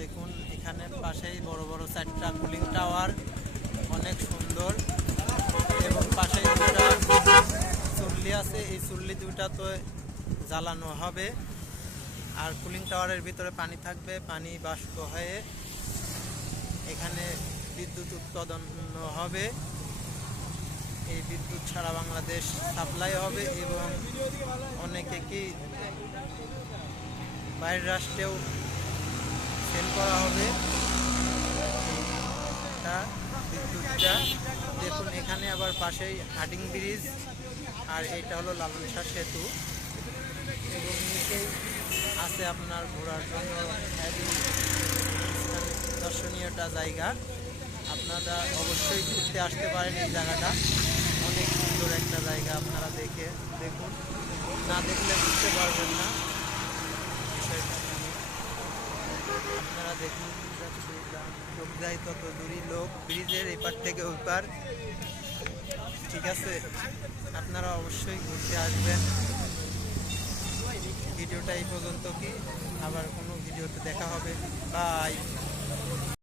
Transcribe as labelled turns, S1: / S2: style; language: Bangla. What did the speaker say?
S1: দেখুন, এখানে পাশেই বড় বড় চারটা কুলিং টাওয়ার অনেক সুন্দর। এবং পাশেই দুটা চুল্লি আছে, এই চুল্লি দুটা তো জ্বালানো হবে। আর কুলিং টাওয়ারের ভিতরে পানি থাকবে, পানি বাষ্প হয়ে এখানে বিদ্যুৎ উৎপাদন হবে। এই বিদ্যুৎ ছাড়া বাংলাদেশ সাপ্লাই হবে এবং অনেকে কি বাইরের রাষ্ট্রেও করা হবে বিদ্যুৎটা দেখুন, এখানে আবার পাশেই হাডিং ব্রিজ, আর এটা হলো লালন শাহ সেতু। এবং নিচেই আছে আপনার ঘোরার জন্য দর্শনীয়টা জায়গা। আপনারা অবশ্যই ঘুরতে আসতে পারেন এই জায়গাটা। অনেক সুন্দর একটা জায়গা আপনারা দেখে, দেখুন। না দেখলে বুঝতে পারবেন না। আপনারা দেখুন চোখ যায় তত দূরই লোক, ব্রিজের এপার থেকে ওপার, ঠিক আছে? আপনারা অবশ্যই ঘুরতে আসবেন। ভিডিওটা এই পর্যন্ত কি? আবার কোনো ভিডিওতে দেখা হবে। বাই